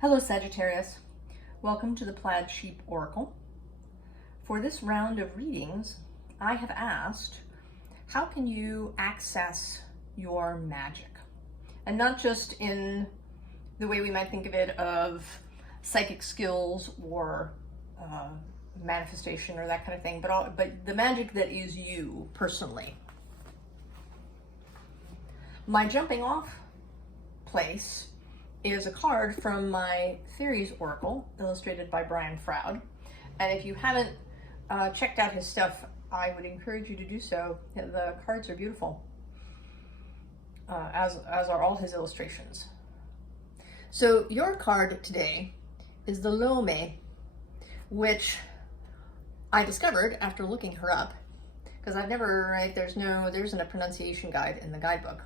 Hello Sagittarius, welcome to the Plaid Sheep Oracle. For this round of readings, I have asked, how can you access your magic? And not just in the way we might think of it of psychic skills or manifestation or that kind of thing, but the magic that is you personally. My jumping off place is a card from my Faeries Oracle, illustrated by Brian Froud. And if you haven't checked out his stuff, I would encourage you to do so. The cards are beautiful, as are all his illustrations. So your card today is the Lome, which I discovered after looking her up, because I've never, right, there isn't a pronunciation guide in the guidebook.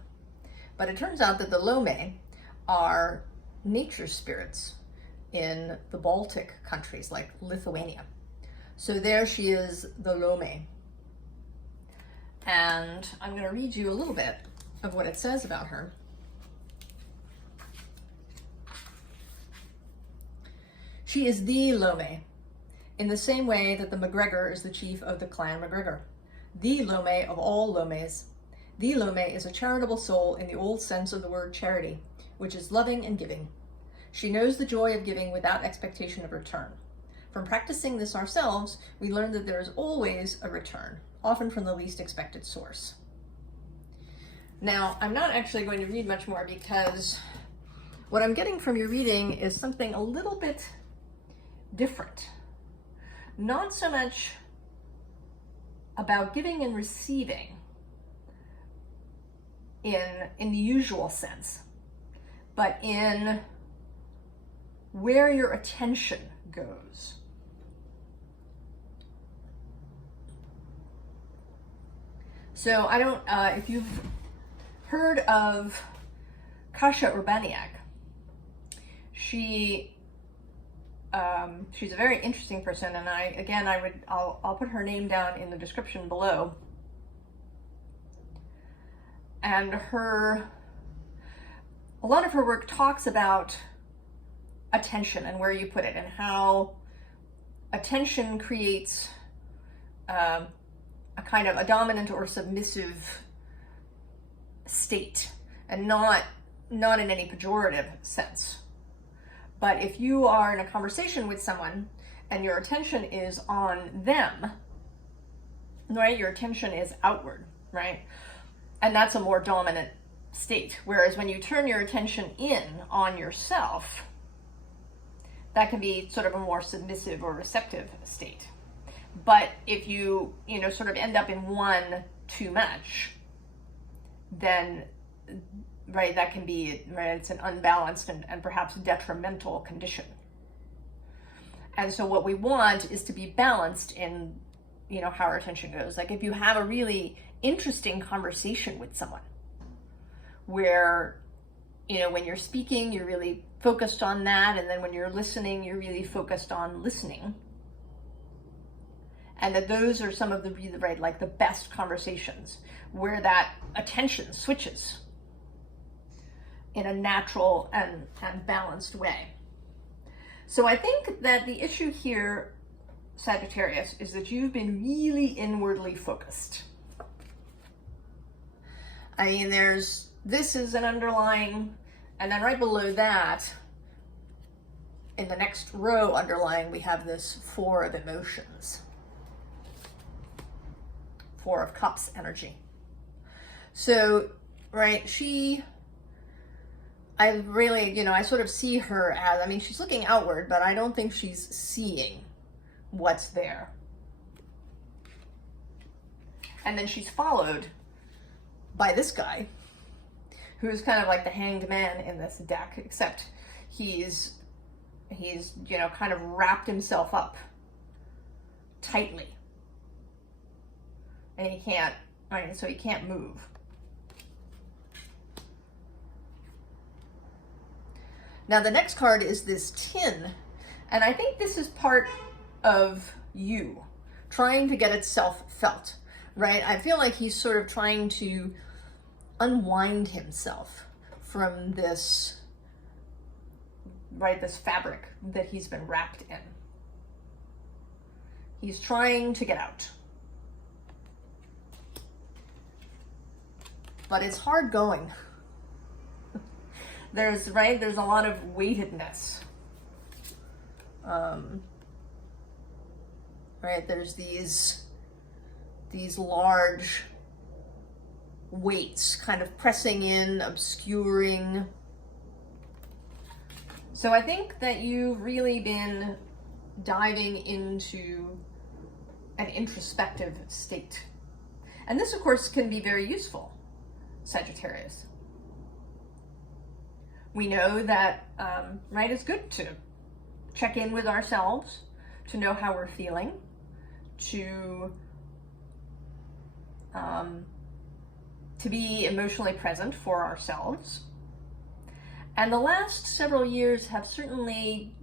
But it turns out that the Lome are nature spirits in the Baltic countries like Lithuania. So there she is, the Lome. And I'm going to read you a little bit of what it says about her. She is the Lome, in the same way that the MacGregor is the chief of the clan MacGregor. The Lome of all Lomes. The Lome is a charitable soul in the old sense of the word charity, which is loving and giving. She knows the joy of giving without expectation of return. From practicing this ourselves, we learn that there is always a return, often from the least expected source. Now, I'm not actually going to read much more because what I'm getting from your reading is something a little bit different. Not so much about giving and receiving in the usual sense, but in where your attention goes. So I don't, if you've heard of Kasia Urbaniak, she's a very interesting person, and I'll put her name down in the description below. And a lot of her work talks about attention and where you put it, and how attention creates a kind of a dominant or submissive state, and not in any pejorative sense. But if you are in a conversation with someone and your attention is on them, right, your attention is outward, right? And that's a more dominant state. Whereas when you turn your attention in on yourself, that can be sort of a more submissive or receptive state. But if you sort of end up in one too much, then, right, that can be, right, it's an unbalanced and perhaps detrimental condition. And so what we want is to be balanced in, how our attention goes. Like if you have a really interesting conversation with someone where, when you're speaking, you're really focused on that. And then when you're listening, you're really focused on listening. And that those are some of the really, right, like the best conversations where that attention switches in a natural and balanced way. So I think that the issue here, Sagittarius, is that you've been really inwardly focused. I mean, this is an underlying, and then right below that, in the next row underlying, we have this Four of Emotions. Four of Cups energy. So, right, I really, I sort of see her as, she's looking outward, but I don't think she's seeing what's there. And then she's followed by this guy, who's kind of like the hanged man in this deck, except he's kind of wrapped himself up tightly. And he can't, right, so he can't move. Now the next card is this tin, and I think this is part of you trying to get itself felt, right? I feel like he's sort of trying to unwind himself from this right, this fabric that he's been wrapped in. He's trying to get out. But it's hard going. There's a lot of weightedness. Right, there's these large weights kind of pressing in, obscuring. So I think that you've really been diving into an introspective state. And this, of course, can be very useful, Sagittarius. We know that, right, it's good to check in with ourselves, to know how we're feeling, to be emotionally present for ourselves. And the last several years have certainly,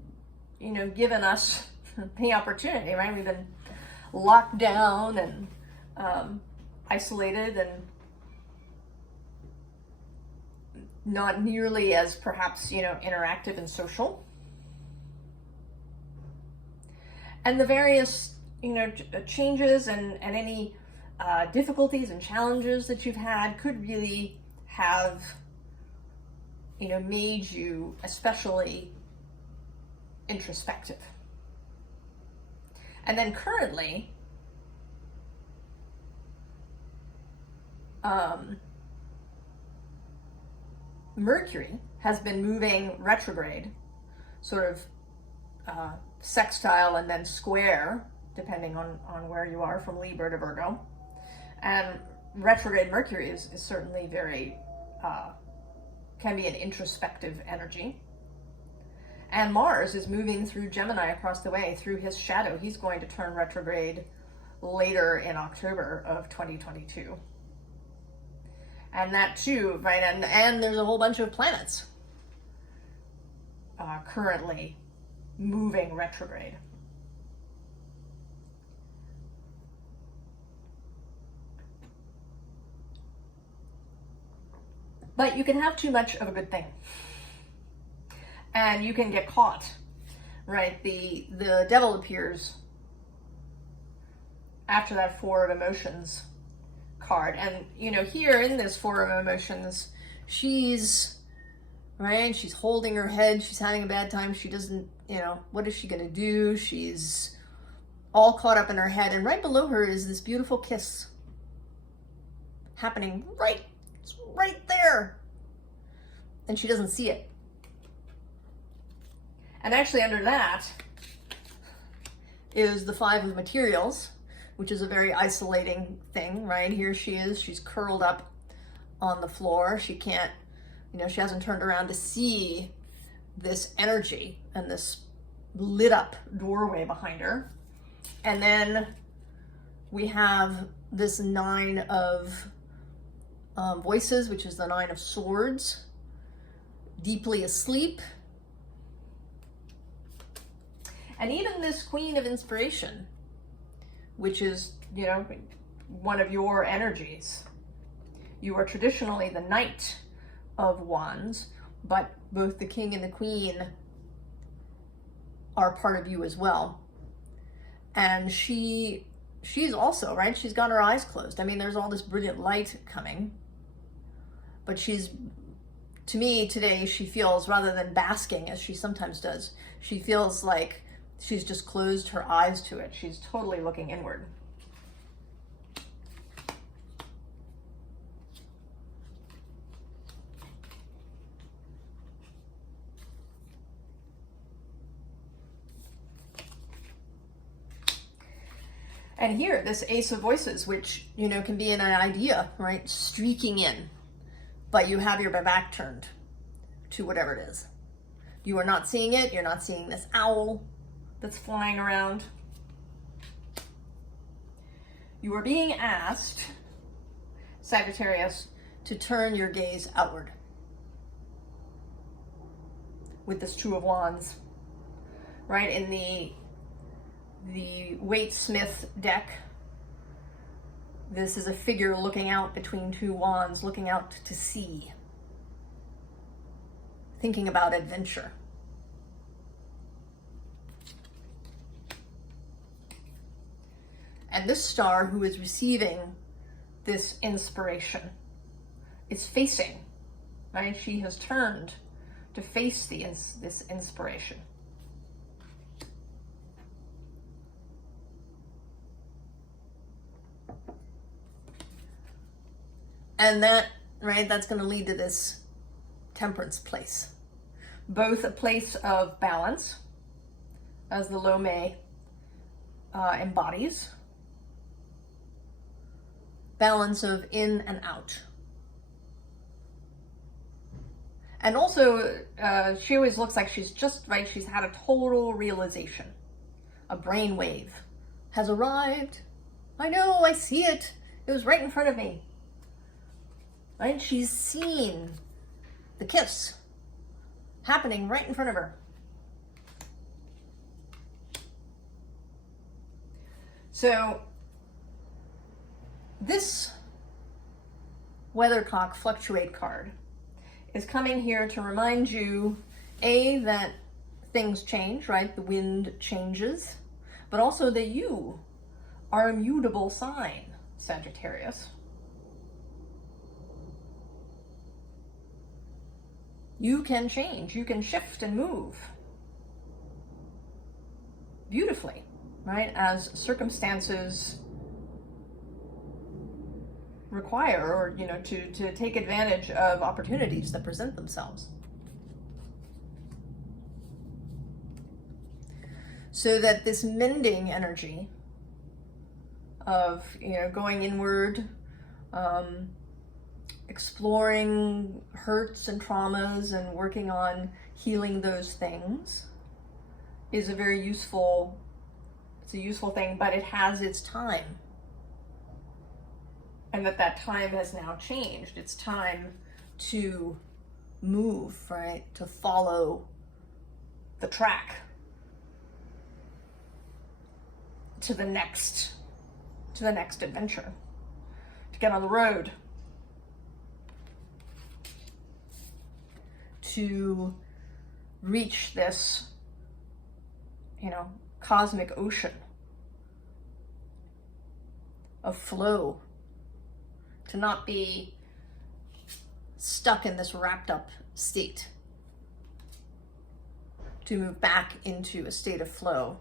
given us the opportunity, right? We've been locked down and isolated and not nearly as perhaps, interactive and social. And the various, changes and any difficulties and challenges that you've had could really have, made you especially introspective. And then currently, Mercury has been moving retrograde, sort of sextile and then square, depending on where you are, from Libra to Virgo. And retrograde Mercury is certainly very, can be an introspective energy. And Mars is moving through Gemini across the way, through his shadow. He's going to turn retrograde later in October of 2022. And that too, right, and there's a whole bunch of planets currently moving retrograde. But you can have too much of a good thing. And you can get caught, right? The devil appears after that Four of Emotions card. And, here in this Four of Emotions, she's, right? She's holding her head. She's having a bad time. She doesn't, what is she going to do? She's all caught up in her head. And right below her is this beautiful kiss happening right there. And she doesn't see it. And actually under that is the Five of Materials, which is a very isolating thing, right? Here she is, she's curled up on the floor. She can't, she hasn't turned around to see this energy and this lit up doorway behind her. And then we have this Nine of Voices, which is the Nine of Swords, deeply asleep. And even this Queen of Inspiration, which is, one of your energies. You are traditionally the Knight of Wands, but both the King and the Queen are part of you as well. And she's also, right? She's got her eyes closed. I mean, there's all this brilliant light coming, but to me today, she feels, rather than basking as she sometimes does, she feels like she's just closed her eyes to it. She's totally looking inward. And here, this Ace of Voices, which, can be an idea, right? Streaking in, but you have your back turned to whatever it is. You are not seeing it. You're not seeing this owl that's flying around. You are being asked, Sagittarius, to turn your gaze outward with this Two of Wands, right? In the Waite Smith deck, this is a figure looking out between two wands, looking out to sea, thinking about adventure. And this star who is receiving this inspiration is facing, right? She has turned to face this inspiration. And that, right, that's going to lead to this temperance place. Both a place of balance, as the Lome embodies. Balance of in and out. And also, she always looks like she's just, right, she's had a total realization. A brainwave has arrived. I know, I see it. It was right in front of me. Right? She's seen the kiss happening right in front of her. So this Weathercock Fluctuate card is coming here to remind you, A, that things change, right? The wind changes, but also that you are a mutable sign, Sagittarius. You can change, you can shift and move beautifully, right? As circumstances require, or, you know, to take advantage of opportunities that present themselves. So that this mending energy of, you know, going inward, exploring hurts and traumas and working on healing those things is a very useful, it's a useful thing, but it has its time. And that time has now changed. It's time to move, right? To follow the track to the next adventure, to get on the road, to reach this, you know, cosmic ocean of flow, to not be stuck in this wrapped up state, to move back into a state of flow.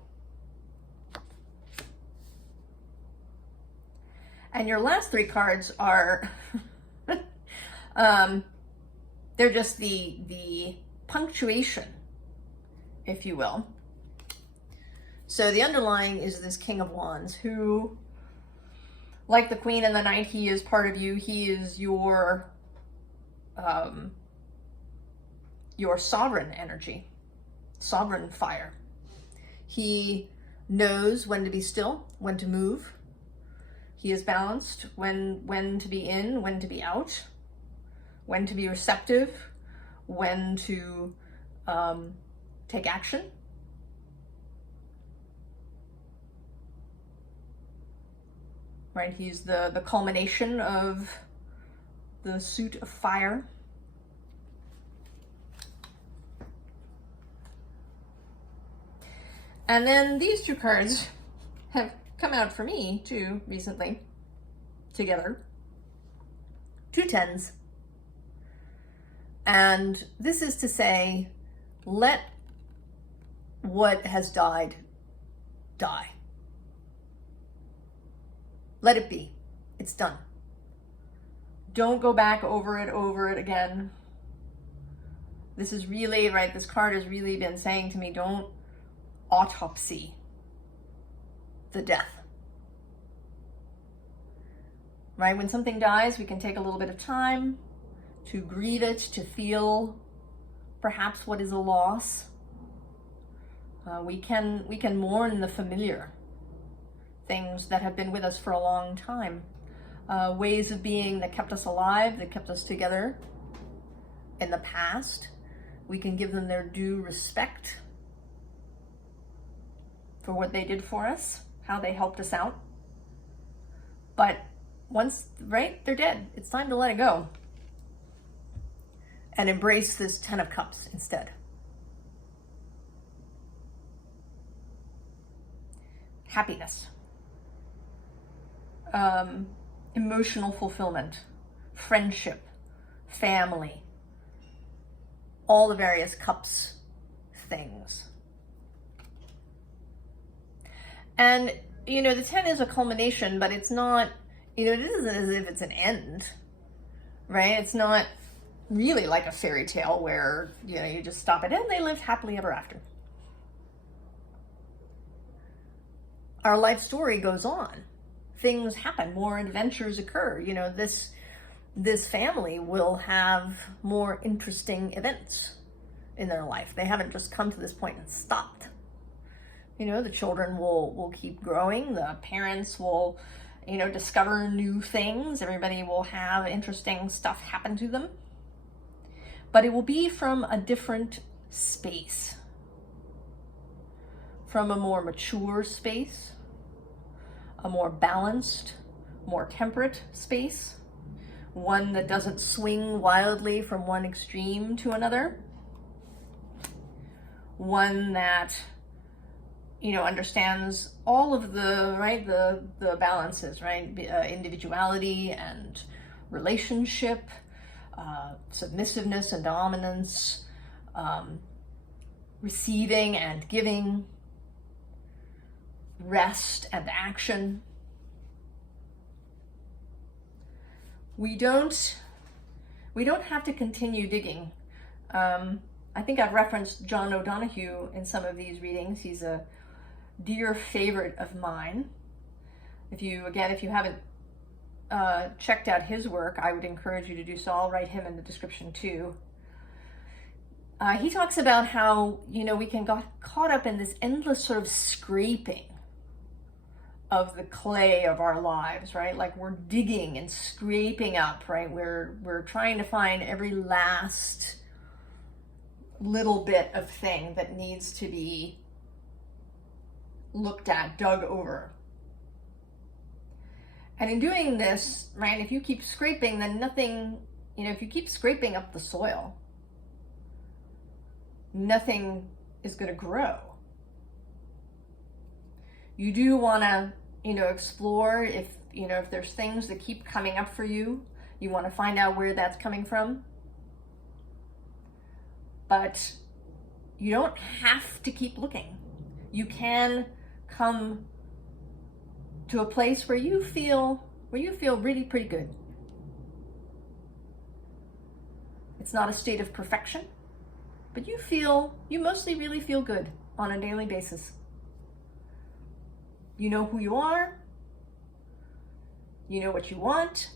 And your last three cards are they're just the punctuation, if you will. So the underlying is this King of Wands, who, like the Queen and the Knight, he is part of you. He is your sovereign energy, sovereign fire. He knows when to be still, when to move. He is balanced, when to be in, when to be out, when to be receptive, when to take action. Right, he's the culmination of the suit of fire. And then these two cards have come out for me too recently, together. 2 tens. And this is to say, let what has died die. Let it be. It's done. Don't go back over it again. This is really, right, this card has really been saying to me, don't autopsy the death. Right, when something dies, we can take a little bit of time to grieve it, to feel perhaps what is a loss. We can mourn the familiar things that have been with us for a long time. Ways of being that kept us alive, that kept us together in the past. We can give them their due respect for what they did for us, how they helped us out. But once, right, they're dead. It's time to let it go. And embrace this 10 of Cups instead. Happiness. emotional fulfillment, friendship, family, all the various cups things. And, you know, the 10 is a culmination, but it's not, you know, it isn't as if it's an end, right? It's not really like a fairy tale where, you know, you just stop it and they lived happily ever after. Our life story goes on. Things happen, more adventures occur. You know, this family will have more interesting events in their life. They haven't just come to this point and stopped. You know, the children will keep growing. The parents will, you know, discover new things. Everybody will have interesting stuff happen to them. But it will be from a different space. From a more mature space, a more balanced, more temperate space, one that doesn't swing wildly from one extreme to another, one that, you know, understands all of the, right, the balances, right, individuality and relationship, submissiveness and dominance, receiving and giving, rest and action. We don't have to continue digging. I think I've referenced John O'Donohue in some of these readings. He's a dear favorite of mine. If you haven't checked out his work, I would encourage you to do so. I'll write him in the description too. He talks about how, you know, we can get caught up in this endless sort of scraping of the clay of our lives, right? Like we're digging and scraping up, right? We're trying to find every last little bit of thing that needs to be looked at, dug over. And in doing this, right, if you keep scraping, then nothing, you know, if you keep scraping up the soil, nothing is going to grow. You do want to, you know, explore if there's things that keep coming up for you. You want to find out where that's coming from. But you don't have to keep looking. You can come to a place where you feel really pretty good. It's not a state of perfection, but you mostly really feel good on a daily basis. You know who you are. You know what you want.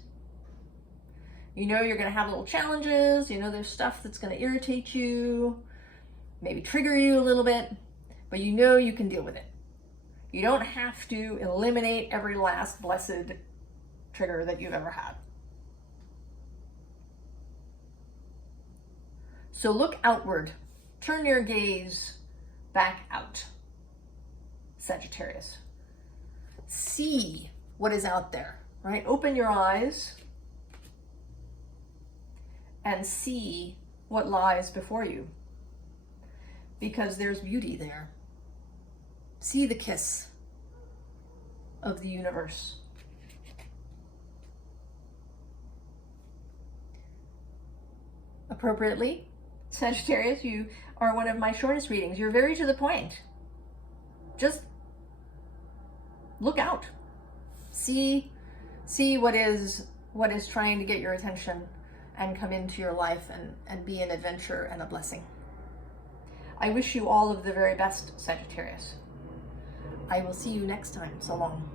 You know you're going to have little challenges. You know there's stuff that's going to irritate you, maybe trigger you a little bit, but you know you can deal with it. You don't have to eliminate every last blessed trigger that you've ever had. So look outward. Turn your gaze back out, Sagittarius. See what is out there, right? Open your eyes and see what lies before you, because there's beauty there. See the kiss of the universe. Appropriately, Sagittarius, you are one of my shortest readings. You're very to the point. Just look out. See what is trying to get your attention and come into your life and be an adventure and a blessing. I wish you all of the very best, Sagittarius. I will see you next time. So long.